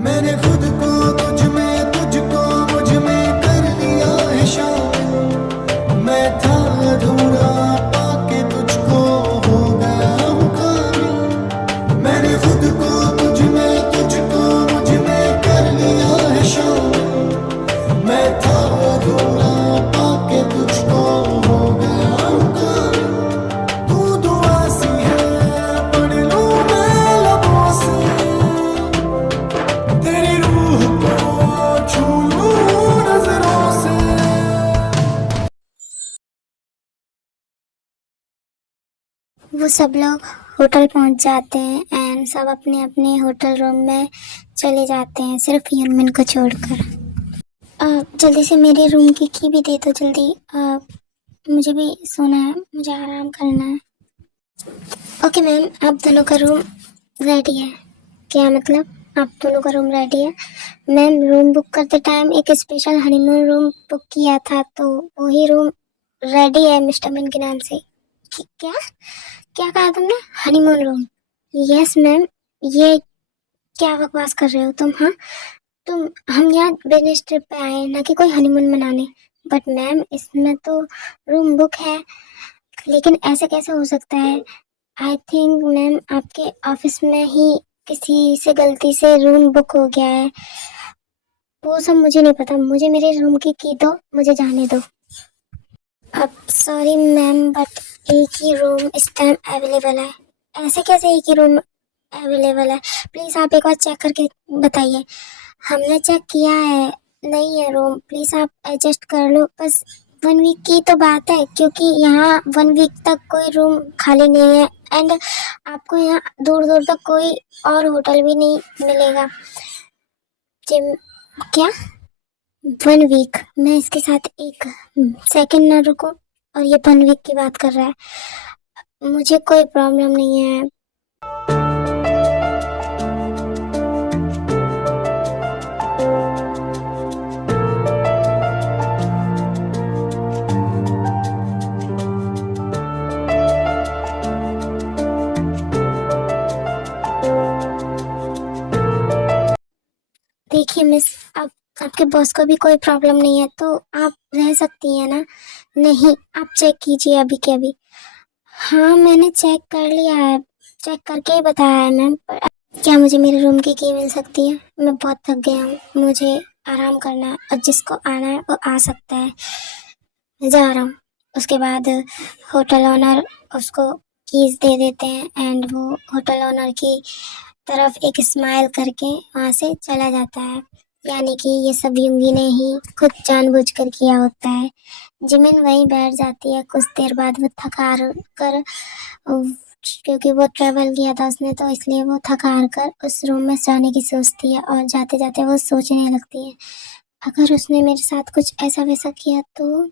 मैंने खुद को तुझ में, तुझको मुझ में कर लिया है शामिल। मैं था अधूरा पाके तुझको हो गया हूँ काबिल। मैंने खुद को तुझ में, तुझको मुझ में कर लिया है शामिल। मैं था अधूरा पाके तुझको हो गया हूँ काबिल। तू दुआ सी है पढ़ लूँ मैं लबों से, तेरी रूह को छू लूं नजरों से। वो सब लोग होटल पहुंच जाते हैं एंड सब अपने अपने होटल रूम में चले जाते हैं, सिर्फ यूनमिन को छोड़कर। जल्दी से मेरे रूम की की भी दे दो जल्दी। मुझे भी सोना है, मुझे आराम करना है। ओके मैम, आप दोनों का रूम रेडी है। क्या मतलब? आप दोनों का रूम रेडी है? मैम, रूम बुक करते टाइम एक स्पेशल हनीमून रूम बुक किया था, तो वही रूम रेडी है मिस्टर मिन के नाम से। क्या क्या कहा तुमने? Honeymoon room? Yes ma'am. ये क्या बकवास कर रहे हो तुम? हाँ, तुम हम यहाँ बिजनेस ट्रिप पे आए हैं, ना कि कोई हनीमून मनाने। बट मैम, इसमें तो रूम बुक है। लेकिन ऐसे कैसे हो सकता है? आई थिंक मैम आपके ऑफिस में ही किसी से गलती से रूम बुक हो गया है। वो सब मुझे नहीं पता, मुझे मेरे रूम की दो, मुझे जाने दो। अब सॉरी मैम, बट एक ही रूम इस टाइम अवेलेबल है। ऐसे कैसे एक ही रूम अवेलेबल है? प्लीज़ आप एक बार चेक करके बताइए। हमने चेक किया है, नहीं है रूम। प्लीज़ आप एडजस्ट कर लो। बस 1 वीक की तो बात है, क्योंकि यहाँ 1 वीक तक कोई रूम खाली नहीं है एंड आपको यहाँ दूर दूर तक कोई और होटल भी नहीं मिलेगा। जिम क्या 1 वीक? मैं इसके साथ एक सेकंड ना रुको और ये 1 वीक की बात कर रहा है। मुझे कोई प्रॉब्लम नहीं है। देखिए मिस, अब आपके बॉस को भी कोई प्रॉब्लम नहीं है तो आप रह सकती हैं ना? नहीं, आप चेक कीजिए अभी के अभी। हाँ, मैंने चेक कर लिया है, चेक करके ही बताया है मैम। पर क्या मुझे मेरे रूम की मिल सकती है? मैं बहुत थक गया हूँ, मुझे आराम करना है और जिसको आना है वो आ सकता है। मैं जा रहा हूँ। उसके बाद होटल ओनर उसको कीज दे देते हैं एंड वो होटल ओनर की तरफ एक स्माइल करके वहाँ से चला जाता है। यानी कि ये सब युंगी ने ही खुद जानबूझकर किया होता है। जिमिन वहीं बैठ जाती है। कुछ देर बाद वो थका कर, क्योंकि वो ट्रैवल किया था उसने, तो इसलिए वो थका कर उस रूम में जाने की सोचती है और जाते जाते वो सोचने लगती है, अगर उसने मेरे साथ कुछ ऐसा वैसा किया तो।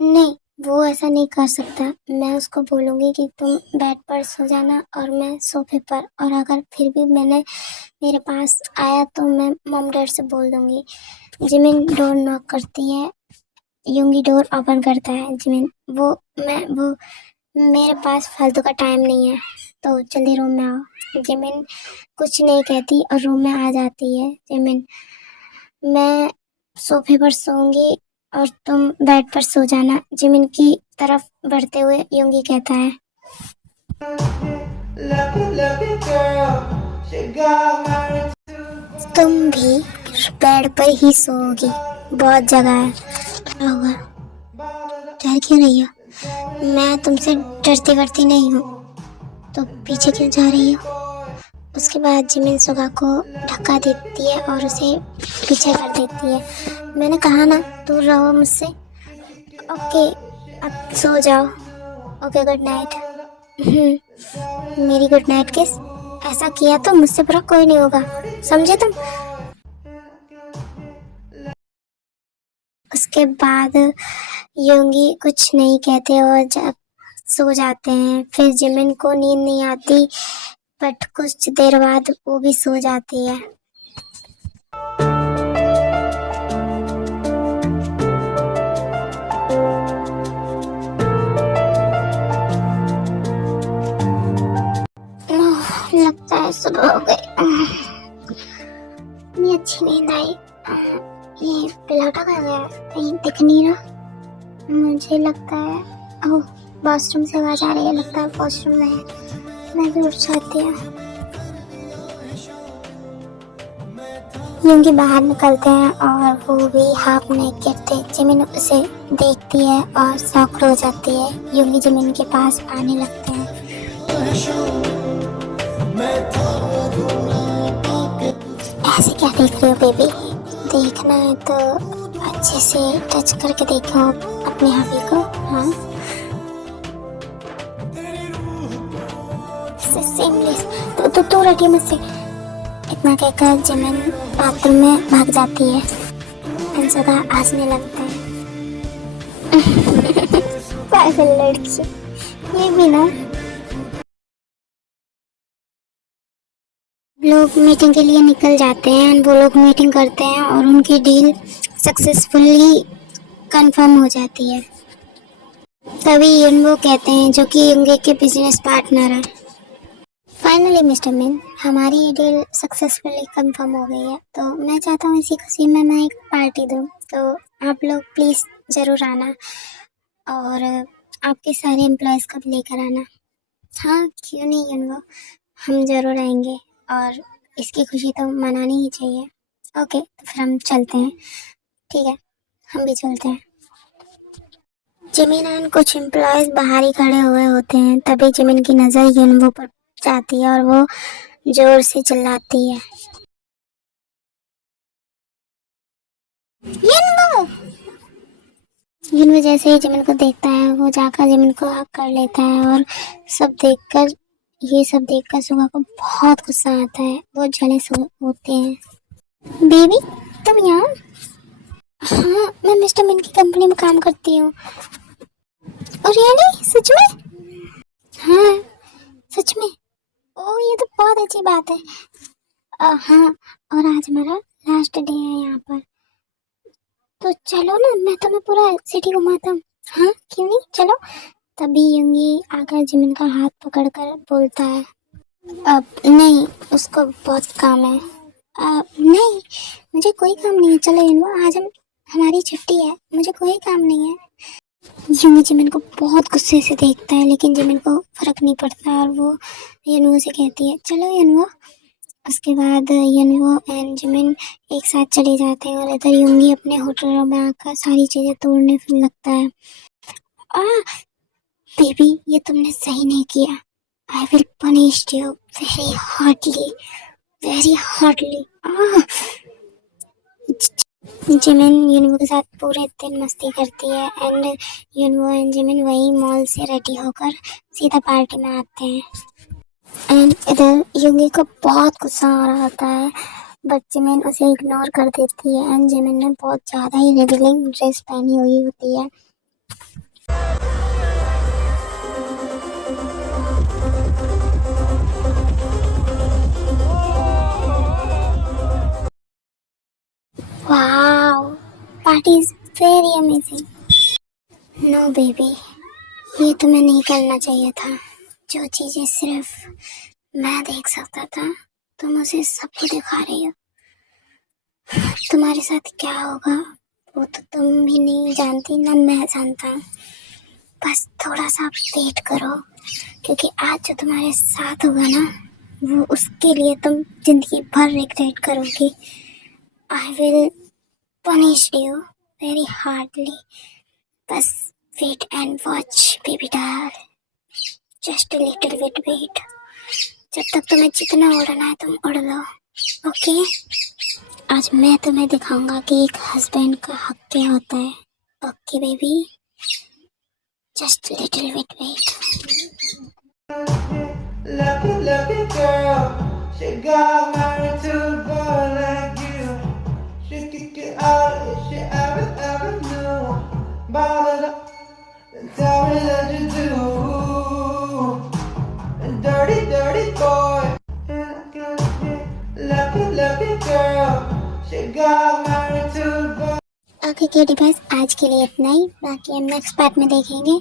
नहीं, वो ऐसा नहीं कर सकता। मैं उसको बोलूँगी कि तुम बेड पर सो जाना और मैं सोफे पर, और अगर फिर भी मेरे पास आया तो मैं मॉम डैड से बोल दूँगी। जिमिन डोर नॉक करती है, यूंगी डोर ओपन करता है। जिमिन, वो मेरे पास फालतू का टाइम नहीं है, तो जल्दी रूम में आओ। जिमिन कुछ नहीं कहती और रूम में आ जाती है। जिमिन, मैं सोफे पर सोऊंगी और तुम बेड पर सो जाना, जिमिन की तरफ बढ़ते हुए यूंगी कहता है। तुम भी बेड पर ही सोओगी, बहुत जगह है। क्या हुआ, डर क्यों रही हो? मैं तुमसे डरती वरती नहीं हूँ, तो पीछे क्यों जा रही हो? उसके बाद जिमिन सुगा को धक्का देती है और उसे पीछे कर देती है। मैंने कहा ना, दूर रहो मुझसे। ओके, अब सो जाओ। Okay, good night. मेरी गुड नाइट किस? ऐसा किया तो मुझसे बुरा कोई नहीं होगा, समझे तुम? उसके बाद योंगी कुछ नहीं कहते और जब सो जाते हैं। फिर जिमिन को नींद नहीं आती, बट कुछ देर बाद वो भी सो जाती है। लगता है सुबह हो गई। इतनी अच्छी नींद आई। ये पिलौटा कहाँ गया? कहीं दिख नहीं रहा। मुझे लगता है ओह, वॉशरूम से आवाज आ रही है। लगता है वॉशरूम में है। मैं भी उठ जाती हूँ। योंगी बाहर निकलते हैं और वो भी हाफ नेकेड थे। जिमिन उसे देखती है और शॉक हो जाती है। योंगी जिमिन के पास आने लगते हैं। ऐसे क्या देख रहे हो बेबी? देखना है तो अच्छे से टच करके देखो अपने हबी को। हाँ, सेमलेस। तो रटी मुझसे। इतना कहकर जिमिन बाथरूम में भाग जाती है। अंशुका हंसने लगता है। पागल लड़की। ये भी ना। लोग मीटिंग के लिए निकल जाते हैं। वो लोग मीटिंग करते हैं और उनकी डील सक्सेसफुली कंफर्म हो जाती है। तभी युनवो कहते हैं, जो कि योंगी के बिजनेस पार्टनर है, फाइनली मिस्टर मिन, हमारी ये डील सक्सेसफुली कंफर्म हो गई है। तो मैं चाहता हूँ इसी खुशी में मैं एक पार्टी दूँ। तो आप लोग प्लीज़ ज़रूर आना और आपके सारे एम्प्लॉयज़ को भी लेकर आना। हाँ, क्यों नहीं युनवो, हम ज़रूर आएंगे और इसकी खुशी तो मनानी ही चाहिए। ओके, तो फिर हम चलते हैं। ठीक है, हम भी चलते हैं। जिमिन एंड कुछ एम्प्लॉयज़ बाहर ही खड़े हुए होते हैं। तभी जिमिन की नज़र युनवो पर जाती है और वो जोर से चिल्लाती है, युनवो! युनवो जैसे ही जिमिन को देखता है, वो जाकर जिमिन को हक कर लेता है और ये सब देखकर सुगा को बहुत गुस्सा आता है। वो जेलस होते हैं। बेबी, तुम यहाँ? हाँ, मैं मिस्टर मिन की कंपनी में काम करती हूँ। रियली? सच में? हाँ, सच में। ओह, ये तो बहुत अच्छी बात है। हाँ, और आज हमारा लास्ट डे है यहाँ पर। तो चलो ना, मैं तुम्हें पूरा सिटी घुमाता हूँ। हाँ, क्यों नहीं, चलो। तभी योंगी आकर जिमिन का हाथ पकड़कर बोलता है, अब नहीं, उसको बहुत काम है। नहीं, मुझे कोई काम नहीं है। चलो युनवो, आज हमारी छुट्टी है, मुझे कोई काम नहीं है। युनवो जिमिन को बहुत गुस्से से देखता है, लेकिन जिमिन को फर्क नहीं पड़ता और वो युनवो से कहती है, चलो युनवो। उसके बाद युनवो एंड जिमिन एक साथ चले जाते हैं और इधर योंगी अपने होटल रूम में आकर सारी चीज़ें तोड़ने लगता है। बेबी, ये तुमने सही नहीं किया। I will punish you very hardly, very hardly. Jimin Yunwoo के साथ पूरे दिन मस्ती करती है एंड युनवो एंड जिमिन वही मॉल से रेडी होकर सीधा पार्टी में आते हैं। एंड इधर योंगी को बहुत गुस्सा आ रहा होता है, बट जिमिन उसे इग्नोर कर देती है एंड जिमिन ने बहुत ज़्यादा ही रिवीलिंग ड्रेस पहनी हुई होती है। Wow, party is very amazing. No baby, ये तुम्हें नहीं करना चाहिए था। जो चीज़ें सिर्फ मैं देख सकता था, तुम उसे सबको दिखा रही हो। तुम्हारे साथ क्या होगा वो तो तुम भी नहीं जानती, ना मैं जानता हूँ। बस थोड़ा सा वेट करो, क्योंकि आज जो तुम्हारे साथ होगा ना, वो उसके लिए तुम जिंदगी भर रिग्रेट करोगी। I will punish you very hardly. बस wait and watch baby doll, just little bit wait. जब तक तुम्हें जितना उड़ना है तुम उड़ लो, ओके? आज मैं तुम्हें दिखाऊंगा कि एक हस्बैंड का हक क्या होता है। Okay baby, just little bit wait. Lucky girl, she got married to a boy like you. She kicked it out if she ever knew. bothered up. Tell me what to do. Dirty, dirty boy. Lucky, lucky girl. She got married to a boy. Okay cutie बस आज के लिए इतना ही, बाकी हम next part में देखेंगे।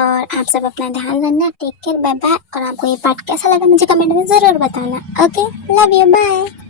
और आप सब अपना ध्यान रखना, टेक केयर, बाय बाय। और आपको ये पार्ट कैसा लगा मुझे कमेंट में ज़रूर बताना। Okay, love you, bye.